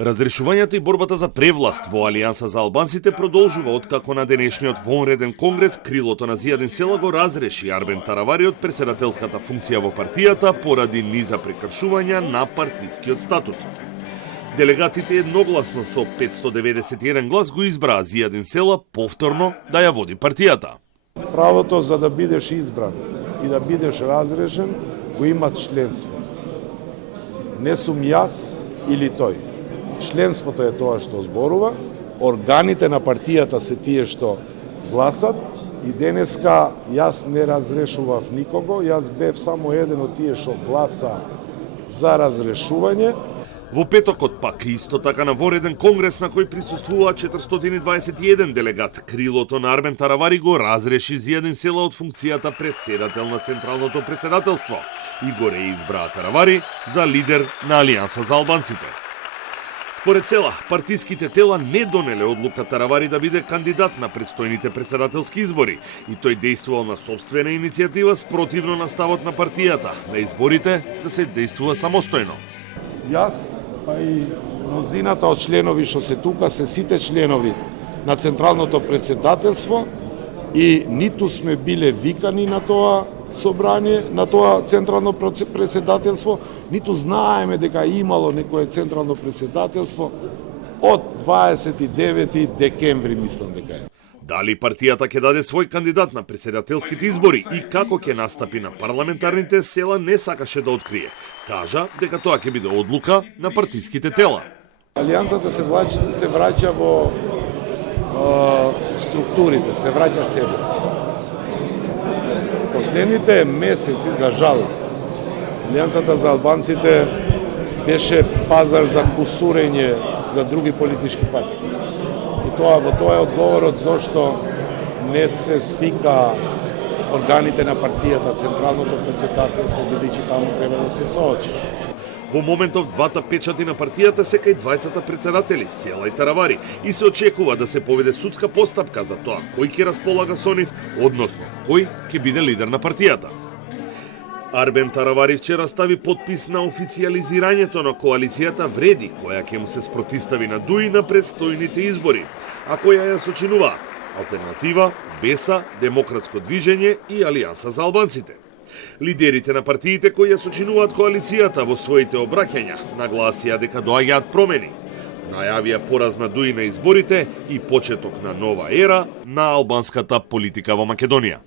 Разрешувањето и борбата за превласт во Алијанса за албанците продолжува откако на денешниот вонреден конгрес крилото на Зијадин Села го разреши Арбен Таравари од претседателската функција во партијата поради низа прекршувања на партискиот статут. Делегатите едногласно со 591 глас го избраа Зијадин Села повторно да ја води партијата. Правото за да бидеш избран и да бидеш разрешен го имат членство. Не сум јас или тој. Членството е тоа што зборува, органите на партијата се тие што гласат и денеска јас не разрешував никого, јас бев само еден од тие што гласа за разрешување. Во петокот пак исто така на вореден конгрес на кој присуствува 421 делегат, крилото на Арбен Таравари го разреши Зијадин Села од функцијата претседател на Централното претседателство и го реизбраа Таравари за лидер на Алијанса за албанците. Според Села, партиските тела не донеле одлука Таравари да биде кандидат на предстојните претседателски избори и тој действувал на собствена иницијатива спротивно на ставот на партијата, на изборите да се действува самостојно. Јас, па и мнозината од членови што се тука, се сите членови на Централното претседателство и ниту сме биле викани на тоа собрание, на тоа Централно претседателство, ниту знаеме дека имало некое Централно претседателство од 29 декември, мислам дека е. Дали партијата ќе даде свој кандидат на претседателските избори и како ќе настапи на парламентарните, Села не сакаше да открие. Кажа дека тоа ќе биде одлука на партиските тела. Алијансата се враќа во структурите, се враќа себе си. Последните месеци, за жал, Алијансата за албанците беше пазар за кусурење за други политички партии. И во тоа е одговорот зошто не се спика органите на партијата, Централното претседателство, бидејќи таму треба да се соочиш. Во моментов двата печати на партијата се кај двајцата претседатели, Села и Таравари, и се очекува да се поведе судска постапка за тоа кој ќе располага со нив, односно кој ќе биде лидер на партијата. Арбен Таравари вчера стави подпис на официјализирањето на коалицијата Вреди, која ќе му се спротистави на Дуи на предстојните избори, а која ја сочинуваат Алтернатива, Беса, Демократско движење и Алијанса за албанците. Лидерите на партиите кои ја сочинуваат коалицијата во своите обраќања нагласија дека доаѓаат промени. Најавија пораз на Дуи на изборите и почеток на нова ера на албанската политика во Македонија.